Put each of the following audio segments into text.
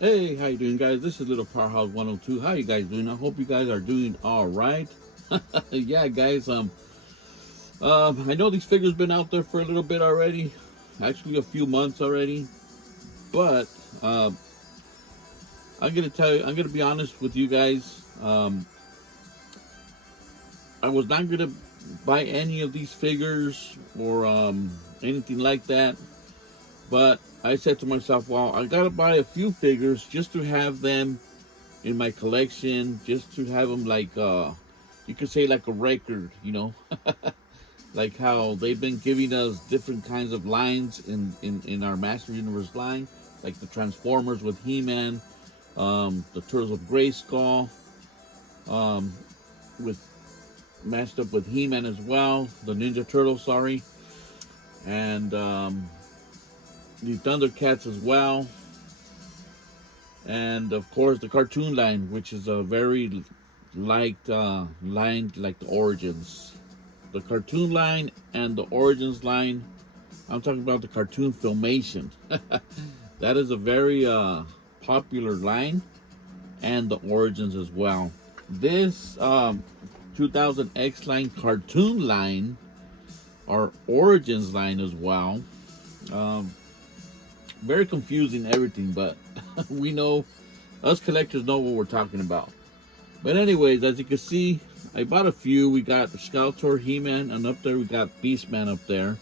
Hey, how you doing, guys? This is Little Powerhouse 102. How you guys doing? I hope you guys are doing all right. Yeah, guys. I know these figures been out there for a little bit already, actually a few months already. But I'm gonna tell you, I'm gonna be honest with you guys. I was not gonna buy any of these figures or anything like that. But I said to myself, well, I gotta buy a few figures just to have them in my collection, just to have them like you could say like a record, like how they've been giving us different kinds of lines in our Master Universe line, like the Transformers with He Man, the Turtles of Grayskull, um, with matched up with He Man as well, the Ninja Turtles, sorry, and the Thundercats as well, and of course the cartoon line, which is a very liked line, like the Origins, the cartoon line and the Origins line. I'm talking about the cartoon filmation. That is a very popular line, and the Origins as well. This 2000X line cartoon line, or Origins line as well. Um, Very confusing everything, but we know, us collectors know what we're talking about. But anyways, as you can see, I bought a few. We got Skeletor He Man, and up there we got Beastman up there.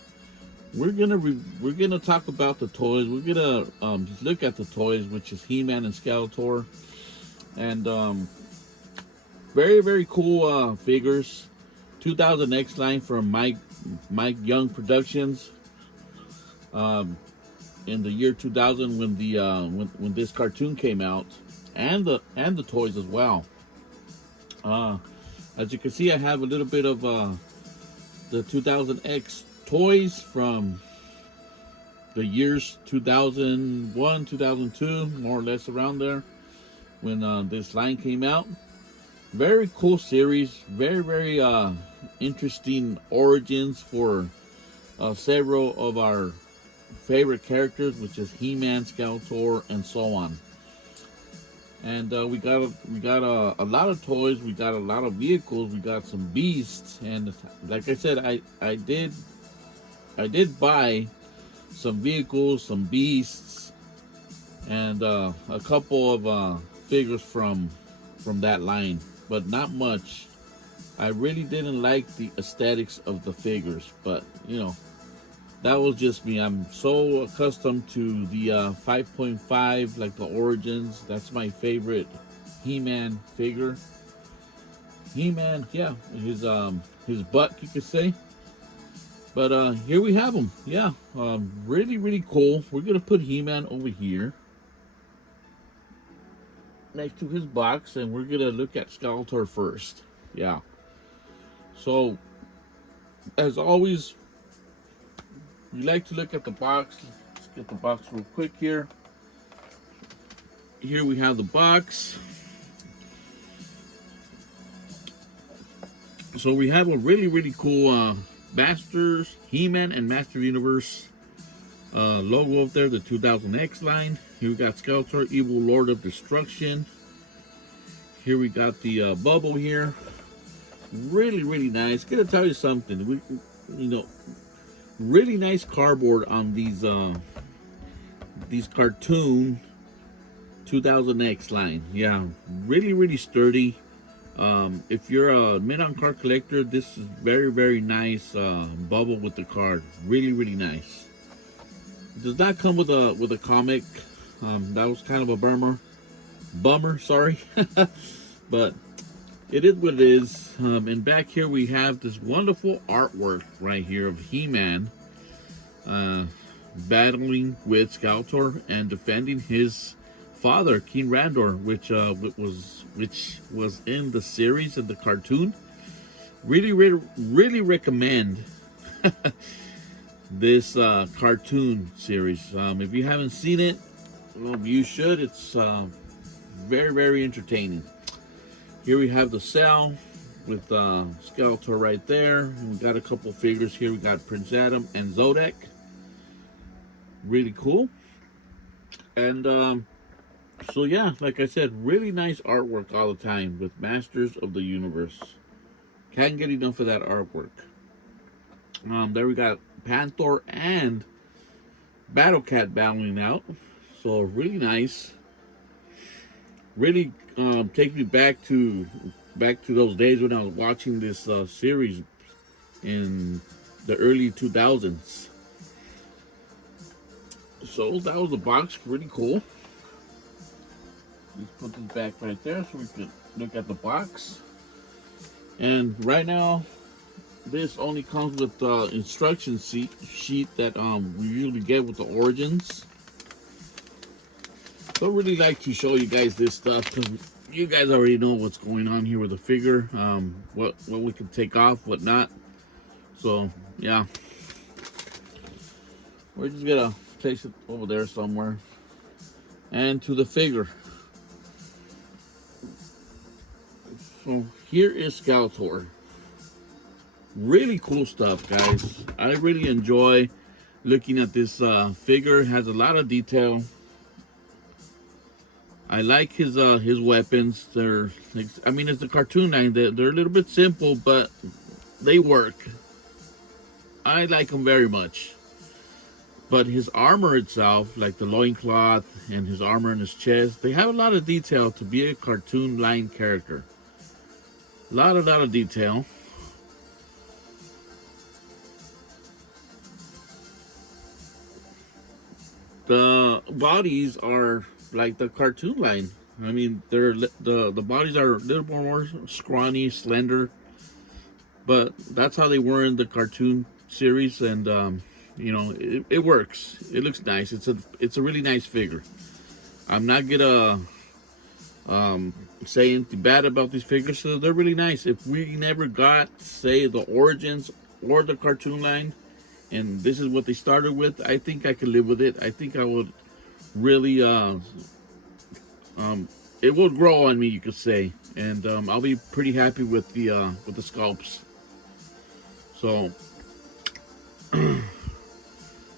We're gonna talk about the toys. We're gonna just look at the toys, which is He Man and Skeletor, and very very cool figures. 2000X line from Mike Young Productions. Um, in the year 2000, when the when this cartoon came out, and the toys as well. Uh, as you can see, I have a little bit of the 2000X toys from the years 2001, 2002, more or less around there, when this line came out. Very cool series, very very interesting origins for several of our favorite characters, which is He-Man, Skeletor, and so on. And we got a lot of toys. We got a lot of vehicles. We got some beasts, and like I said, I did buy some vehicles, some beasts, and a couple of figures from that line, but not much. I really didn't like the aesthetics of the figures, but that was just me. I'm so accustomed to the 5.5, like the Origins. That's my favorite He-Man figure. He-Man, yeah, his butt, you could say. But here we have him. Yeah, really really cool. We're gonna put He-Man over here next to his box, and we're gonna look at Skeletor first. Yeah. So as always, we like to look at the box. Let's get the box real quick here. Here we have the box. So we have a really really cool Masters He-Man and Master Universe logo up there, the 2000X line. Here we got Skeletor, Evil Lord of Destruction. Here we got the bubble here. Really really nice. Gonna tell you something. You know, really nice cardboard on these cartoon 2000X line. Yeah, really really sturdy. If you're a mid-on card collector, this is very very nice bubble with the card. Really really nice. It does not come with a comic. That was kind of a bummer, sorry. But it is what it is. And back here we have this wonderful artwork right here of He-Man battling with Skeletor and defending his father, King Randor, which was in the series of the cartoon. Really, really, really recommend this cartoon series. If you haven't seen it, well, you should. It's very, very entertaining. Here we have the cell with Skeletor right there. And we got a couple figures here. We got Prince Adam and Zodak. Really cool. And So yeah, like I said, really nice artwork all the time with Masters of the Universe. Can't get enough of that artwork. There we got Panther and Battle Cat battling out. So really nice. Really take me back to those days when I was watching this series in the early 2000s. So that was the box, pretty cool. Let's put this back right there so we can look at the box. And right now, this only comes with the instruction sheet that we usually get with the Origins. Don't really like to show you guys this stuff because you guys already know what's going on here with the figure. What we can take off, what not. So yeah, we're just gonna place it over there somewhere. And to the figure. So here is Skeletor. Really cool stuff, guys. I really enjoy looking at this figure. It has a lot of detail. I like his weapons. They're, I mean, it's a cartoon line. They're a little bit simple, but they work. I like them very much. But his armor itself, like the loincloth and his armor in his chest, they have a lot of detail to be a cartoon line character. A lot of detail. The bodies are like the cartoon line. I mean, the bodies are a little more scrawny, slender, but that's how they were in the cartoon series, and you know, it works. It looks nice. It's a really nice figure. I'm not gonna say anything bad about these figures. So they're really nice. If we never got, say, the Origins or the cartoon line, and this is what they started with, I think I could live with it. I think I would really it will grow on me, you could say, and I'll be pretty happy with the sculpts. So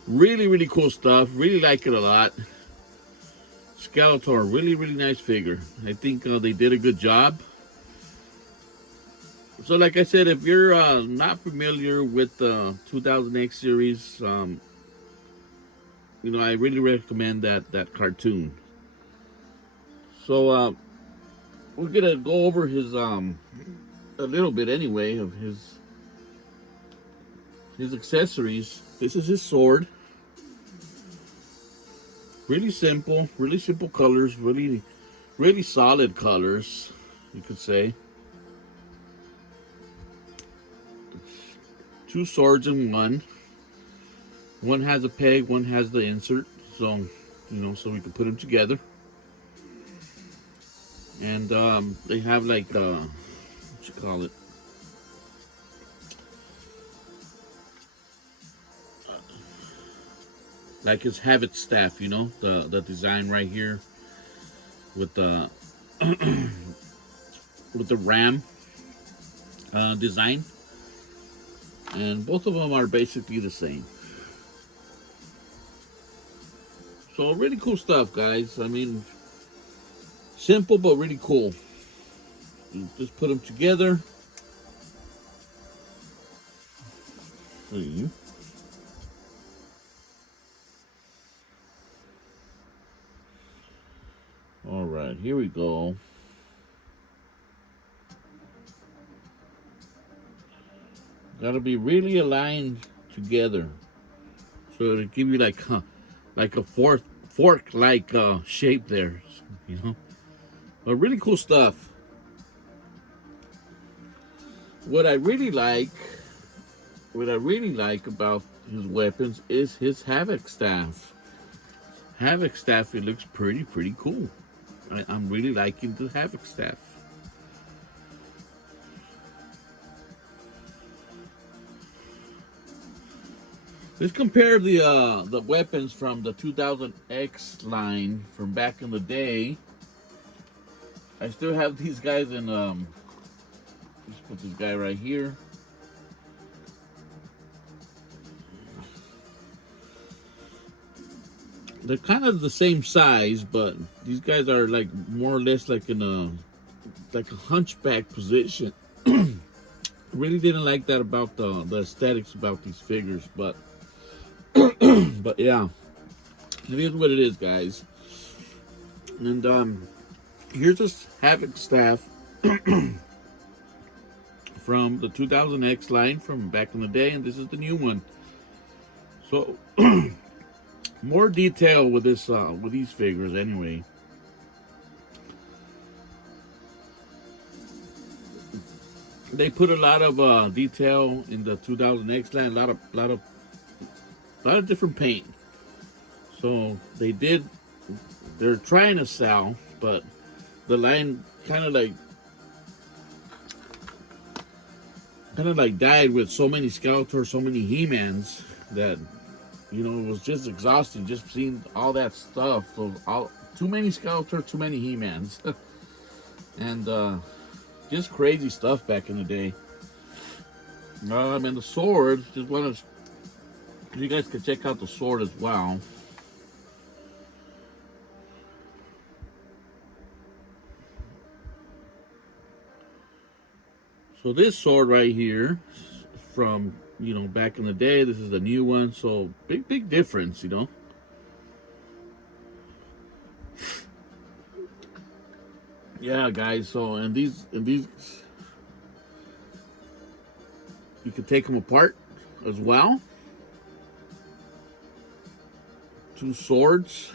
really cool stuff. Really like it a lot. Skeletor, really nice figure. I think they did a good job. So like I said, if you're not familiar with the 2000X series, you know, I really recommend that cartoon. So we're gonna go over his a little bit anyway of his accessories. This is his sword. Really simple colors, really solid colors, you could say. Two swords in one. One has a peg, one has the insert, so you know, so we can put them together. And they have like what you call it? Like his Havoc staff, you know, the design right here with the with the ram design, and both of them are basically the same. So really cool stuff, guys. I mean, simple but really cool. You just put them together. See. All right, here we go. Got to be really aligned together, so it'll give you like a fork like shape there, you know. But really cool stuff. What I really like about his weapons is his Havoc staff. Havoc staff, it looks pretty cool. I'm really liking the Havoc staff. Let's compare the weapons from the 2000X line from back in the day. I still have these guys in let's put this guy right here. they're kind of the same size, but these guys are like more or less like in a hunchback position. Really didn't like that about the aesthetics about these figures, but but yeah, it is what it is, guys. And here's this Havoc staff from the 2000X line from back in the day, and this is the new one. So more detail with this with these figures anyway. They put a lot of detail in the 2000X line, a lot of different paint. So they're trying to sell, but the line kind of like died with so many Skeletor, so many He-Mans that it was just exhausting just seeing all that stuff. So too many Skeletor, too many He-Mans, and just crazy stuff back in the day. I mean, the sword. Just want to, you guys can check out the sword as well. So this sword right here, from back in the day. This is the new one. So big difference, Yeah, guys. So and these you can take them apart as well. Two swords.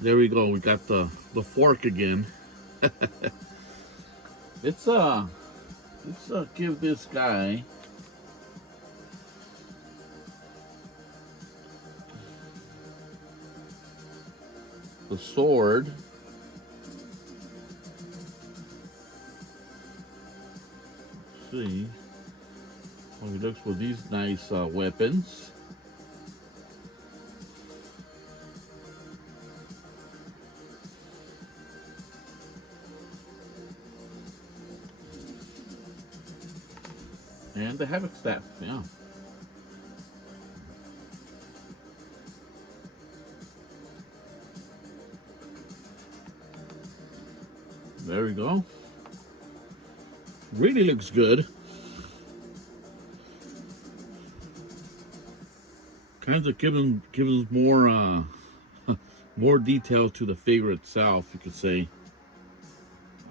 There we go. We got the fork again. let's give this guy the sword. Let's see how he looks with these nice weapons. And the Havoc staff, yeah. There we go. Really looks good. Kind of gives more more detail to the figure itself, you could say.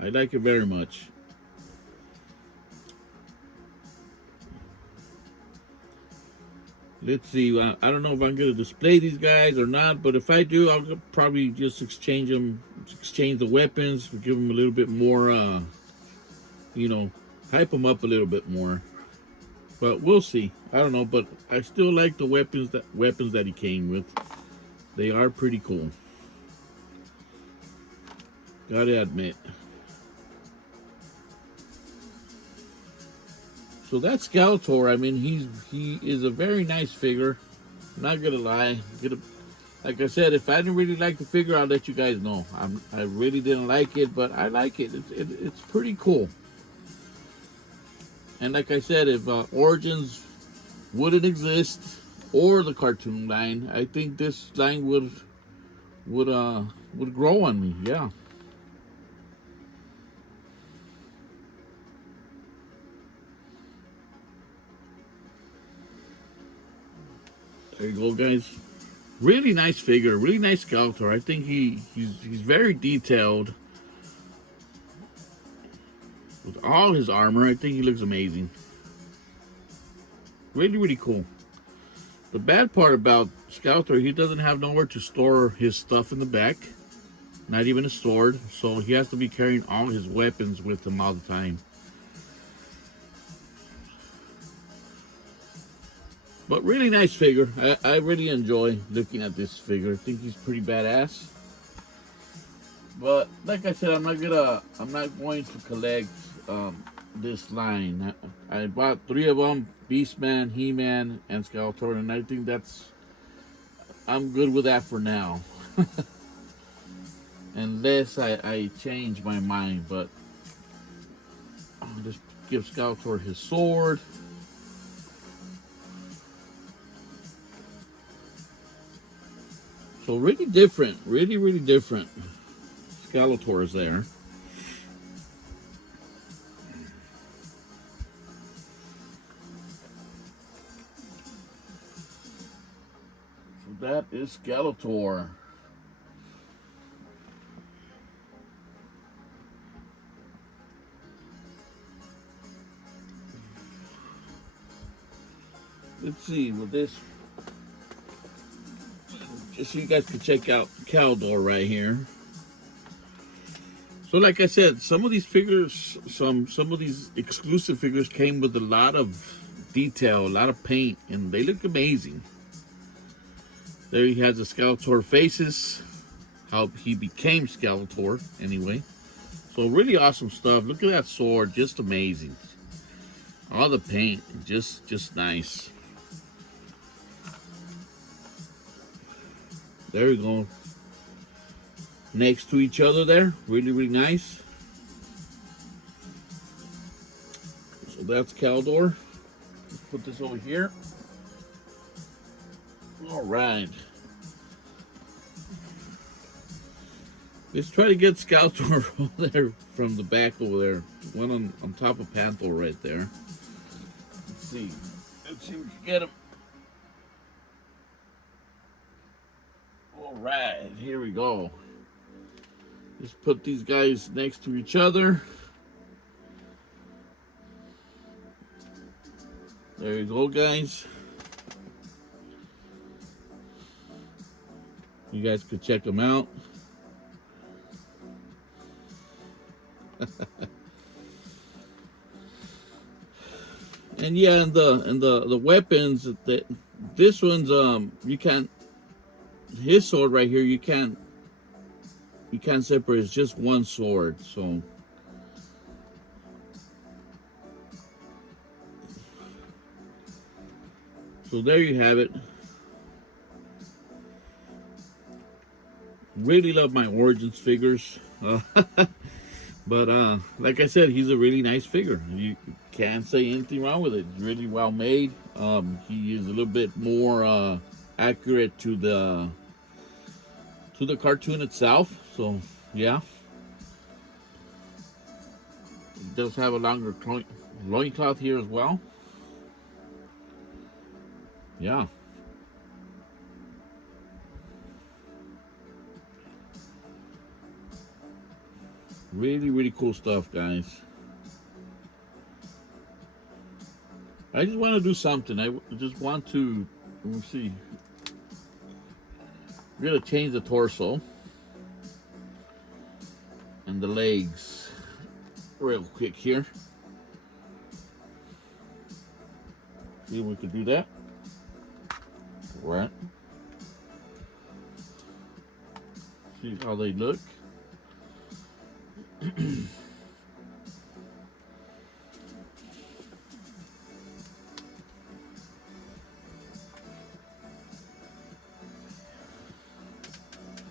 I like it very much. Let's see. I don't know if I'm going to display these guys or not, but if I do, I'll probably just exchange the weapons, give them a little bit more, hype them up a little bit more. But we'll see. I don't know, but I still like the weapons that he came with. They are pretty cool. Gotta admit. So that's Skeletor. I mean, he is a very nice figure. I'm not gonna lie. Like I said, if I didn't really like the figure, I'll let you guys know. I really didn't like it, but I like it. It's pretty cool. And like I said, if Origins wouldn't exist or the cartoon line, I think this line would grow on me. Yeah. There you go, guys. Really nice figure, really nice Skeletor. I think he's very detailed with all his armor. I think he looks amazing. Really cool. The bad part about Skeletor, he doesn't have nowhere to store his stuff in the back. Not even a sword. So he has to be carrying all his weapons with him all the time. But really nice figure. I really enjoy looking at this figure. I think he's pretty badass. But like I said, I'm not going to collect this line. I bought 3 of them: Beastman, He-Man, and Skeletor, and I think I'm good with that for now. Unless I change my mind, but I'll just give Skeletor his sword. So really different, really different. Skeletor is there. So that is Skeletor. Let's see with this, just so you guys can check out Caldor right here. So like I said, some of these figures, some of these exclusive figures came with a lot of detail, a lot of paint, and they look amazing. There he has the Skeletor faces, how he became Skeletor anyway. So really awesome stuff. Look at that sword, just amazing. All the paint, just nice. There we go. Next to each other there, really nice. So that's Caldor. Let's put this over here. All right. Let's try to get Skeletor over there from the back over there. One on top of Panther right there. Let's see if we can get him. All right, here we go. Just put these guys next to each other. There you go, guys. You guys could check them out. And yeah, and the weapons, this one's you can't, his sword right here, you can't separate. It's just one sword. So there you have it. Really love my Origins figures. But like I said, he's a really nice figure. You can't say anything wrong with it. It's really well made. He is a little bit more accurate to the cartoon itself. So yeah, he does have a longer loincloth here as well. Yeah. Really cool stuff, guys. I just want to do something. I just want to, let me see. We're going to change the torso and the legs real quick here. See if we could do that. All right. See how they look.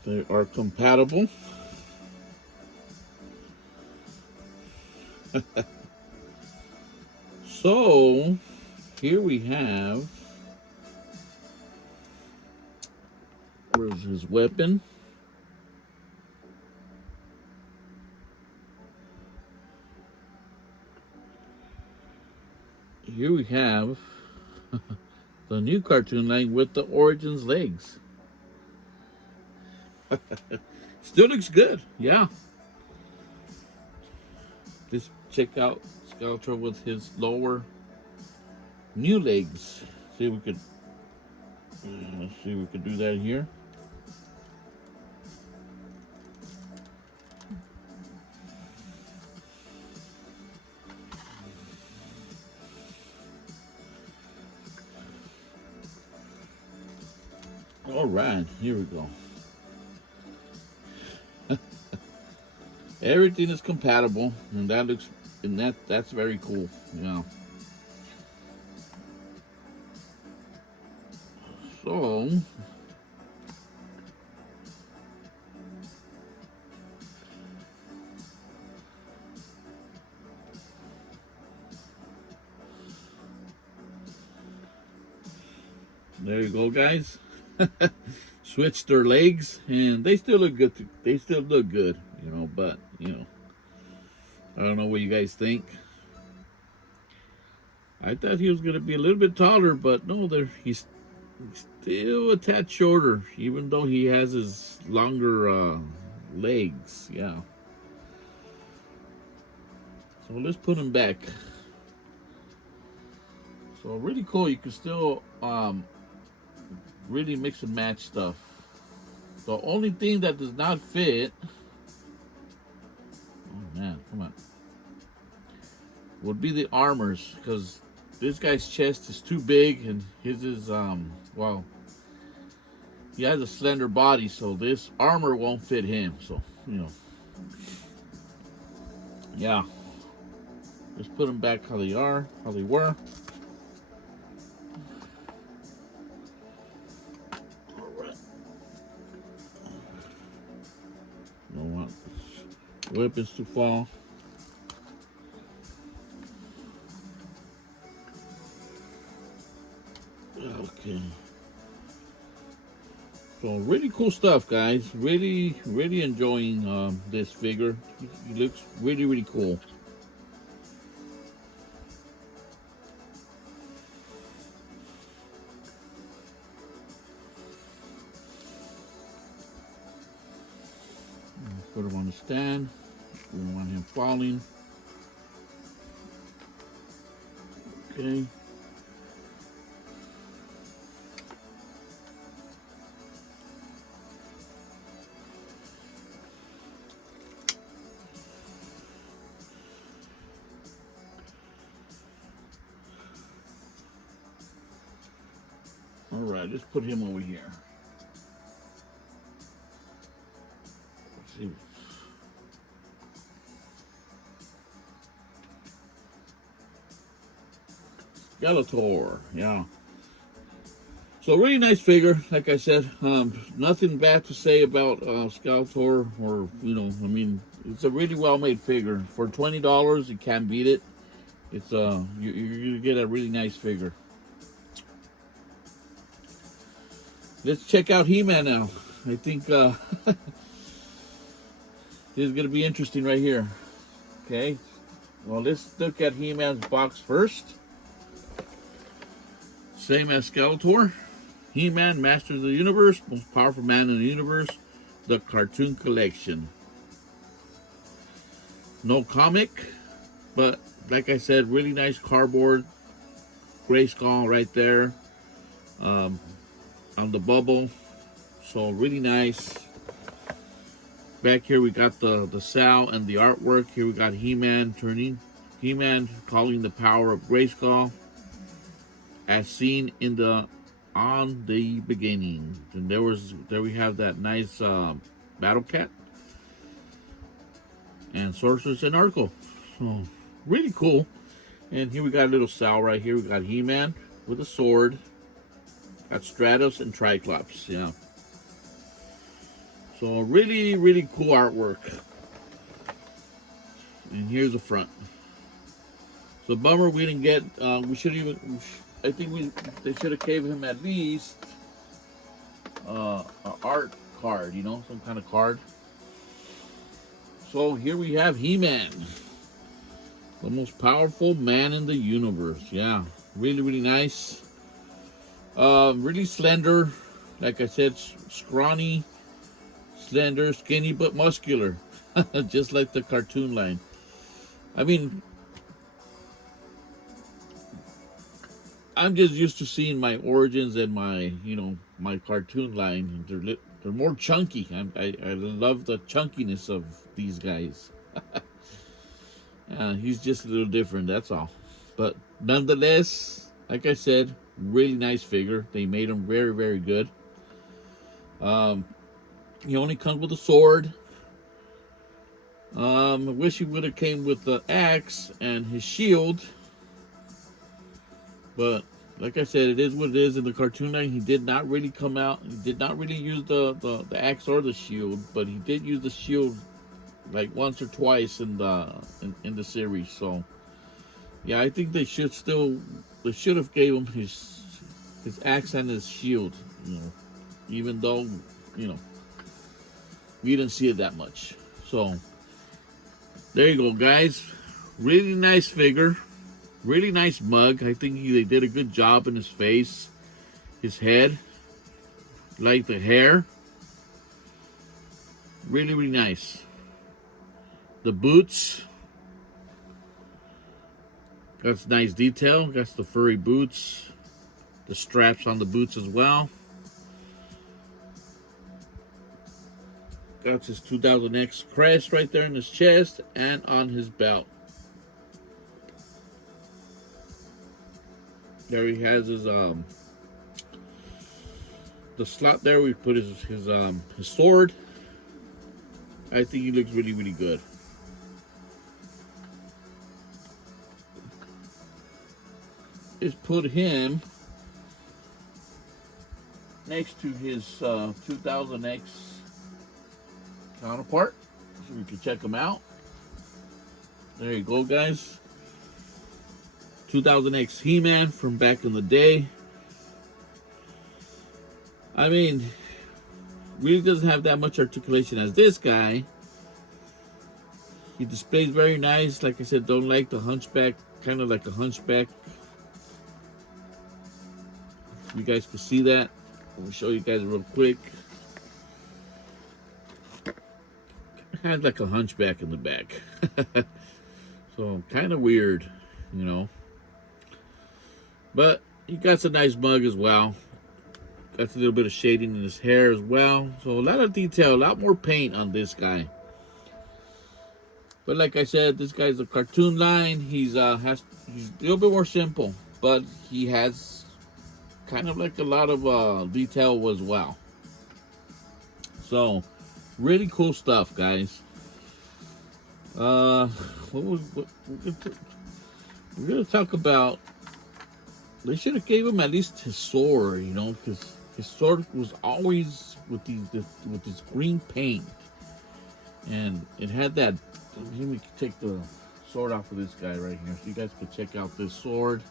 They are compatible. So here we have, where's his weapon? Here we have the new cartoon line with the Origins legs. Still looks good, yeah. Just check out Skeletor with his lower new legs. See if we could, let's see if we could do that here. All right, here we go. Everything is compatible, and that looks, and that's very cool. Yeah. So there you go, guys. switched their legs, and they still look good. They still look good, you know. But you know, I don't know what you guys think. I thought he was going to be a little bit taller, but no, he's still a tad shorter, even though he has his longer legs. Yeah. So let's put him back. So really cool. You can still really mix and match stuff. The only thing that does not fit, oh man, come on, would be the armors, because this guy's chest is too big and his is well, he has a slender body, so this armor won't fit him. So you know, yeah, let's put them back how they are, how they were. Don't want weapons to fall. Okay. So really cool stuff, guys. Really, really enjoying this figure. He looks really, really cool. Put him on the stand. We don't want him falling. Okay. All right, let's put him over here. Let's see. Skeletor, yeah. So really nice figure, like I said. Nothing bad to say about Skeletor, or you know, I mean, it's a really well-made figure for $20. You can't beat it. It's you get a really nice figure. Let's check out He Man now. I think this is gonna be interesting right here. Okay, well let's look at He Man's box first. Same as Skeletor. He Man, Masters of the Universe, most powerful man in the universe, the cartoon collection. No comic, but like I said, really nice cardboard, Grayskull right there on the bubble. So really nice. Back here we got the Sal and the artwork. Here we got He Man calling the power of Grayskull, as seen in the on the beginning. And there we have that nice battle cat and sorceress and Oracle. So really cool. And here we got a little Sal right here. We got He Man with a sword. Got Stratos and Triclops. Yeah. So really, really cool artwork. And here's the front. So bummer we didn't get. We should even. I think they should have gave him at least an art card, you know, some kind of card. So here we have He Man, the most powerful man in the universe. Yeah, really, really nice. Really slender, like I said, scrawny, slender, skinny, but muscular, just like the cartoon line. I mean, I'm just used to seeing my origins and my, you know, my cartoon line. They're more chunky. I love the chunkiness of these guys. He's just a little different, that's all. But nonetheless, like I said, really nice figure. They made him very, very good. He only comes with a sword. I wish he would have came with the axe and his shield. But like I said, it is what it is in the cartoon line. He did not really come out. He did not really use the axe or the shield, but he did use the shield like once or twice in the series. So yeah, I think they should have gave him his axe and his shield. You know, even though, you know, we didn't see it that much. So there you go, guys. Really nice figure. Really nice mug. I think they did a good job in his face, his head, like the hair. Really, really nice. The boots. That's nice detail. That's the furry boots. The straps on the boots as well. Got his 2000X crest right there in his chest and on his belt. There he has his the slot there. We put his sword. I think he looks really, really good. Just put him next to his 2000X counterpart, so we can check him out. There you go, guys. 2000X He Man from back in the day. I mean, really doesn't have that much articulation as this guy. He displays very nice. Like I said, don't like the hunchback, kind of like a hunchback. You guys can see that. Let me show you guys real quick. Has like a hunchback in the back. So kind of weird, you know. But he got a nice mug as well. Got a little bit of shading in his hair as well. So a lot of detail, a lot more paint on this guy. But like I said, this guy's a cartoon line. He's a little bit more simple, but he has kind of like a lot of detail as well. So really cool stuff, guys. We're gonna talk about. They should have gave him at least his sword, you know, because his sword was always with this green paint, and it had that. Let me take the sword off of this guy right here, so you guys can check out this sword.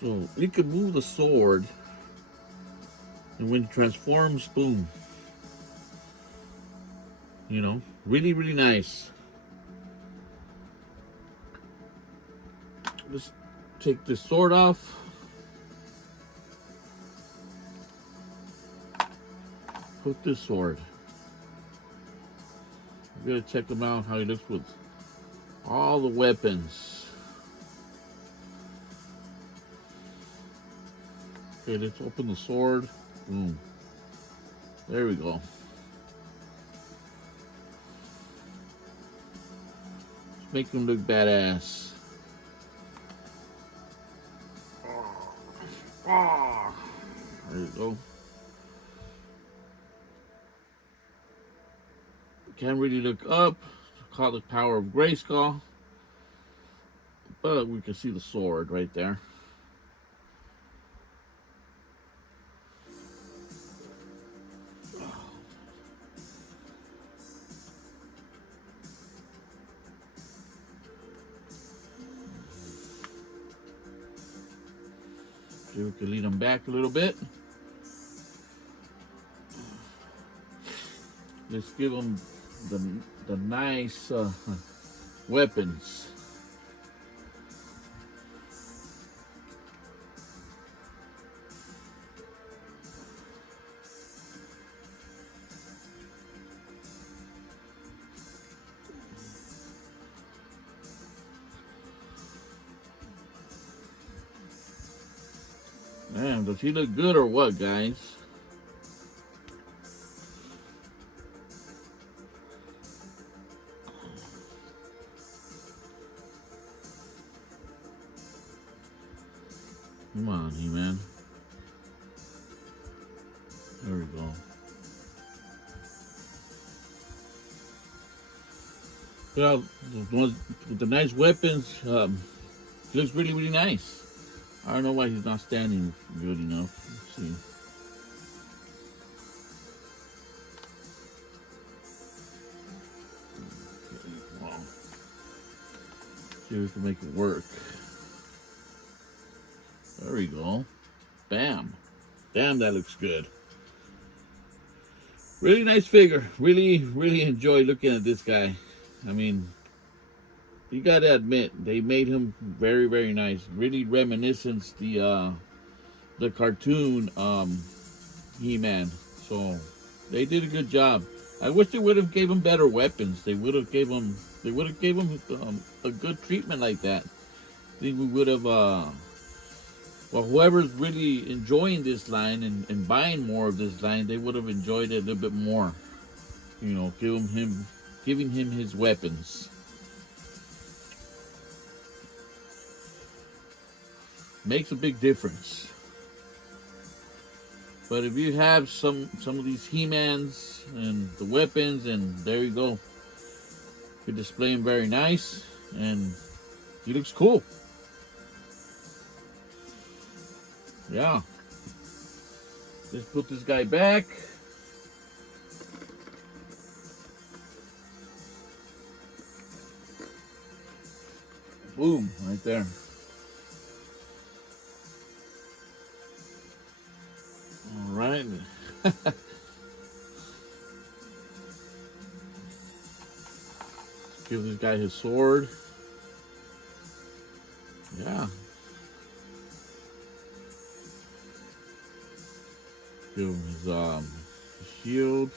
So you can move the sword, and when it transforms, boom. You know, really, really nice. Let's take this sword off. Put this sword. We're gonna check him out, how he looks with all the weapons. Okay, let's open the sword. Boom. There we go. Make him look badass. There you go. Can't really look up. Call it power of Grayskull. But we can see the sword right there. See, we can lean him back a little bit. Let's give him the nice weapons. Man, does he look good or what, guys? Come on, He Man. There we go. Well, with the nice weapons, he looks really, really nice. I don't know why he's not standing good enough. Let's see. Okay, wow. See if we can make it work. There we go. Bam. Damn, that looks good. Really nice figure. Really enjoy looking at this guy. I mean, you gotta admit they made him very nice. Really reminiscent the cartoon He Man. So they did a good job. I wish they would have gave him better weapons. They would have gave him a good treatment like that. I think we would have well, whoever's really enjoying this line and buying more of this line, they would have enjoyed it a little bit more. You know, giving him his weapons. Makes a big difference. But if you have some of these He-Mans and the weapons, and there you go. You display him very nice, and he looks cool. Yeah. Let's put this guy back. Boom, right there. All right. Give this guy his sword. Yeah. Give him his shield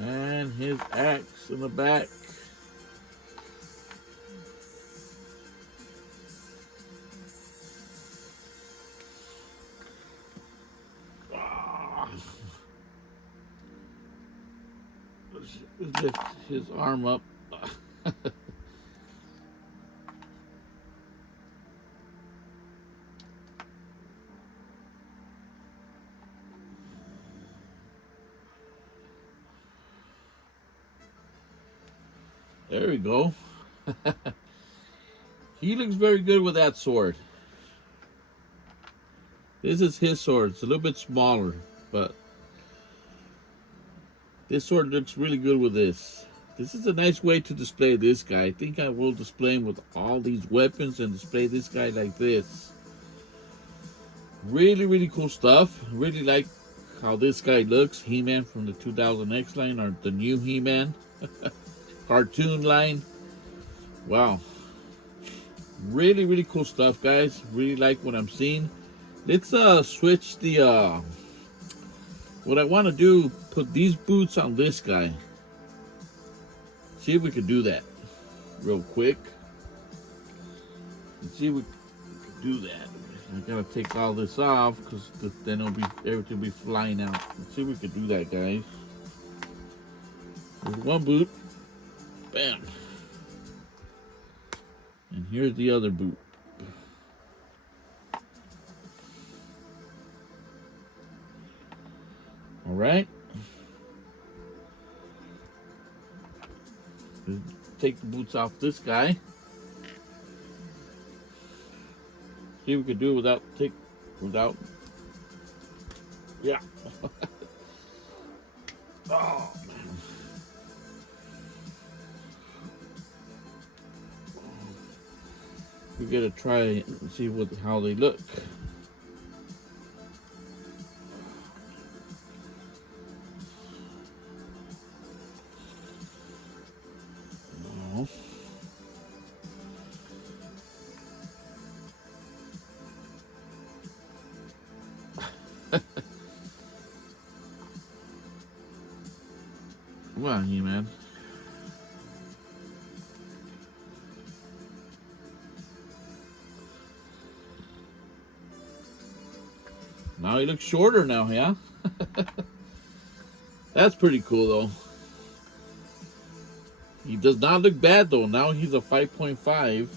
and his axe in the back. Let's lift his arm up. There we go. He looks very good with that sword. This is his sword. It's a little bit smaller, but this sword looks really good with this. This is a nice way to display this guy. I think I will display him with all these weapons and display this guy like this. Really cool stuff. Really like how this guy looks. He-Man from the 2000X line, or the new He-Man cartoon line. Wow. Really cool stuff, guys. Really like what I'm seeing. Let's switch the what I want to do, put these boots on this guy. See if we can do that real quick. Let's see if we can do that. I gotta take all this off because then everything will be flying out. Let's see if we can do that, guys. There's one boot. Bam. And here's the other boot. All right. Take the boots off this guy. See if we could do it without. Yeah. Oh man. We gotta try and see how they look. No. Come on, He-Man. Now he looks shorter now, yeah? That's pretty cool, though. He does not look bad, though. Now he's a 5.5.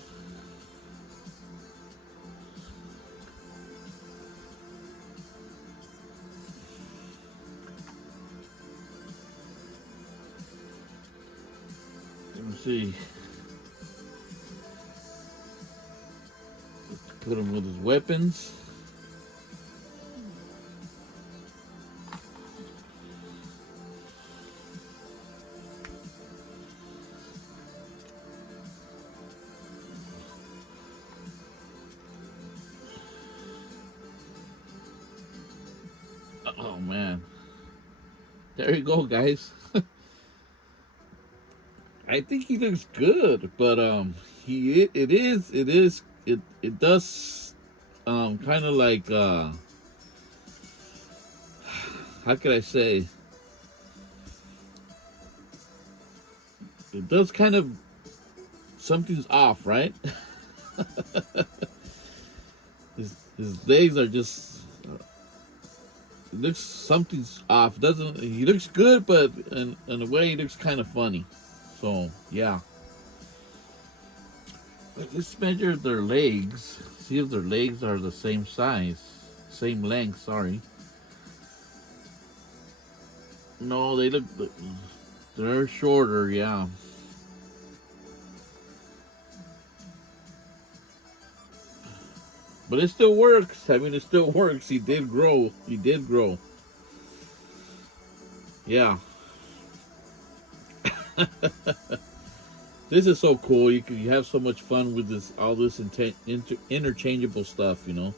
Let me see. Let's put him with his weapons. Oh man, there you go, guys. I think he looks good, but it does kind of like how could I say, it does kind of, something's off, right? His legs are just it looks, something's off. Doesn't He looks good, but in a way he looks kind of funny. So yeah. Let's measure their legs. See if their legs are the same size, same length. Sorry. No, they look. They're shorter. Yeah. But it still works. I mean, it still works. He did grow. He did grow. Yeah. This is so cool. You have so much fun with this, all this interchangeable stuff. You know.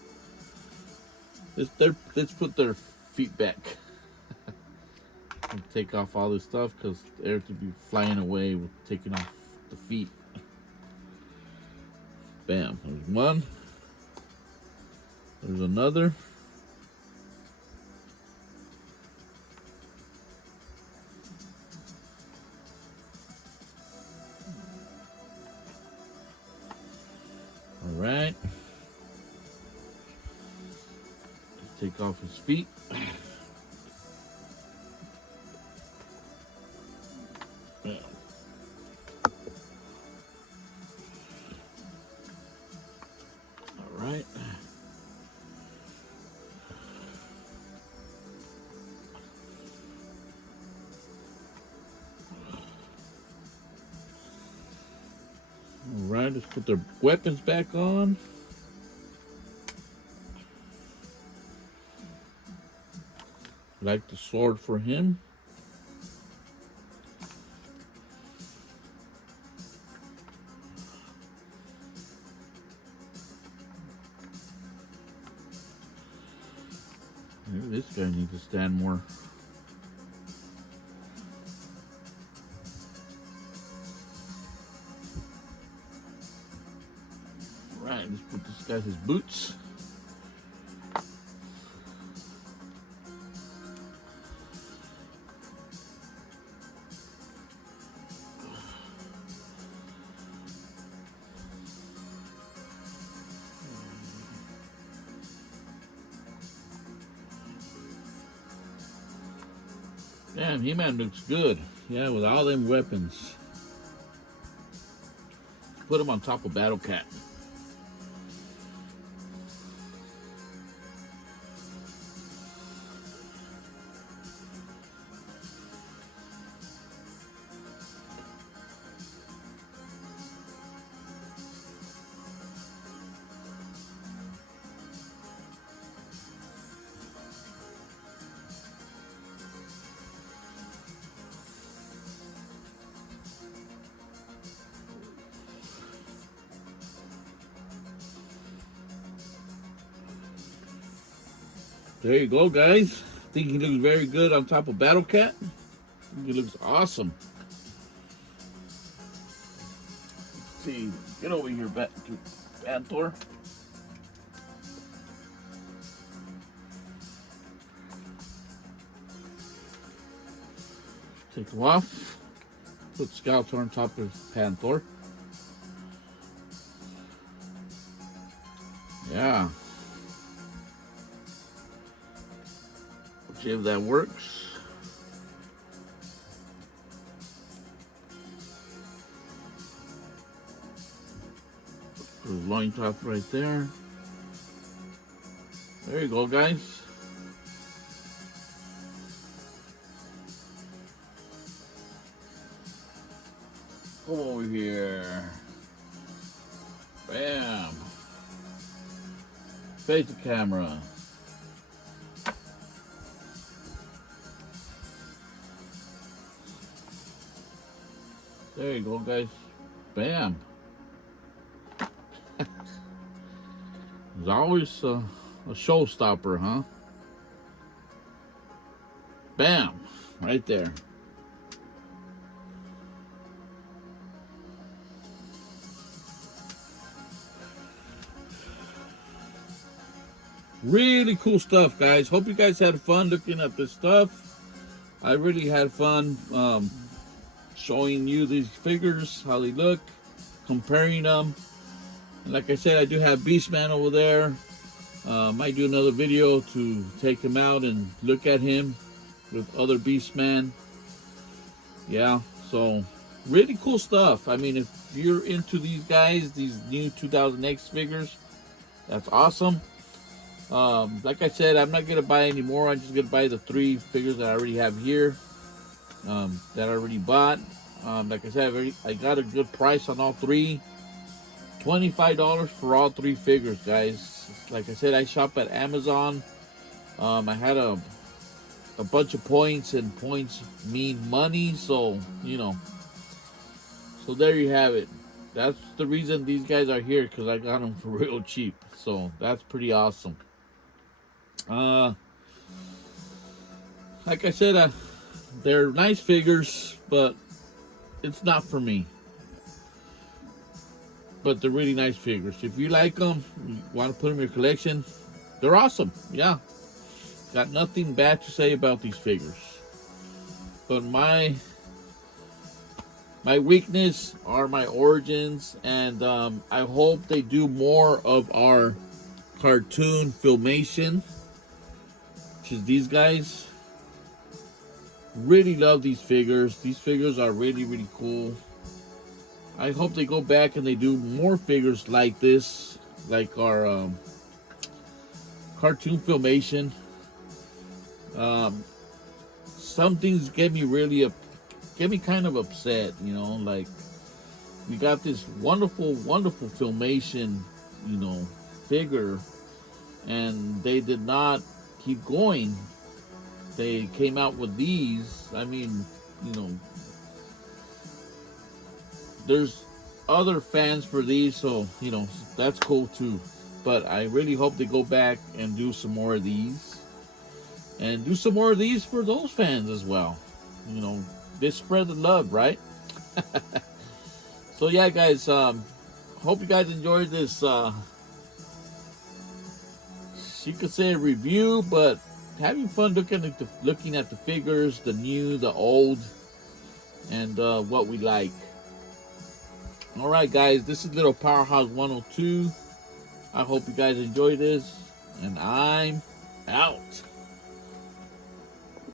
Let's put their feet back and take off all this stuff because they're to be flying away with taking off the feet. Bam. There's one. There's another. All right. Let's take off his feet. Yeah. All right. All right. Let's put their weapons back on. Like the sword for him. Maybe this guy needs to stand more. Right, let's put this guy his boots. Damn, He Man looks good. Yeah, with all them weapons. Put him on top of Battle Cat. There you go, guys. I think he looks very good on top of Battle Cat. I think he looks awesome. Let's see, get over here, Bantor. Take him off. Put Skeletor on top of Panther. Yeah. See if that works. Put his loincloth right there. There you go, guys. Come over here. Bam. Face the camera. There you go, guys. Bam. It's always a showstopper, huh? Bam, right there. Really cool stuff, guys. Hope you guys had fun looking at this stuff. I really had fun showing you these figures, how they look, comparing them. And like I said, I do have Beastman over there. Might do another video to take him out and look at him with other Beastman. Yeah, so really cool stuff. I mean, if you're into these guys, these new 2000X figures, that's awesome. Like I said, I'm not gonna buy any more. I'm just gonna buy the 3 figures that I already have here, that I already bought. Like I said, I got a good price on all 3. $25 for all 3 figures, guys. Like I said, I shop at Amazon. I had a bunch of points, and points mean money, so you know. So there you have it. That's the reason these guys are here, because I got them for real cheap. So that's pretty awesome. Like I said, they're nice figures, but it's not for me. But they're really nice figures. If you like them, you want to put them in your collection, they're awesome. Yeah, got nothing bad to say about these figures. But my weakness are my origins, and I hope they do more of our cartoon filmation, which is these guys. Really love these figures. These figures are really, really cool. I hope they go back and they do more figures like this, like our cartoon filmation. Some things get me kind of upset, you know, like we got this wonderful, wonderful filmation, you know, figure, and they did not keep going. They came out with these. I mean, you know, there's other fans for these, so you know, that's cool too. But I really hope they go back and do some more of these, and do some more of these for those fans as well. You know, they spread the love, right? So yeah, guys, hope you guys enjoyed this, you could say a review, but having fun looking at the figures, the new, the old, and what we like. All right, guys, this is Little Powerhouse 102. I hope you guys enjoy this, and I'm out.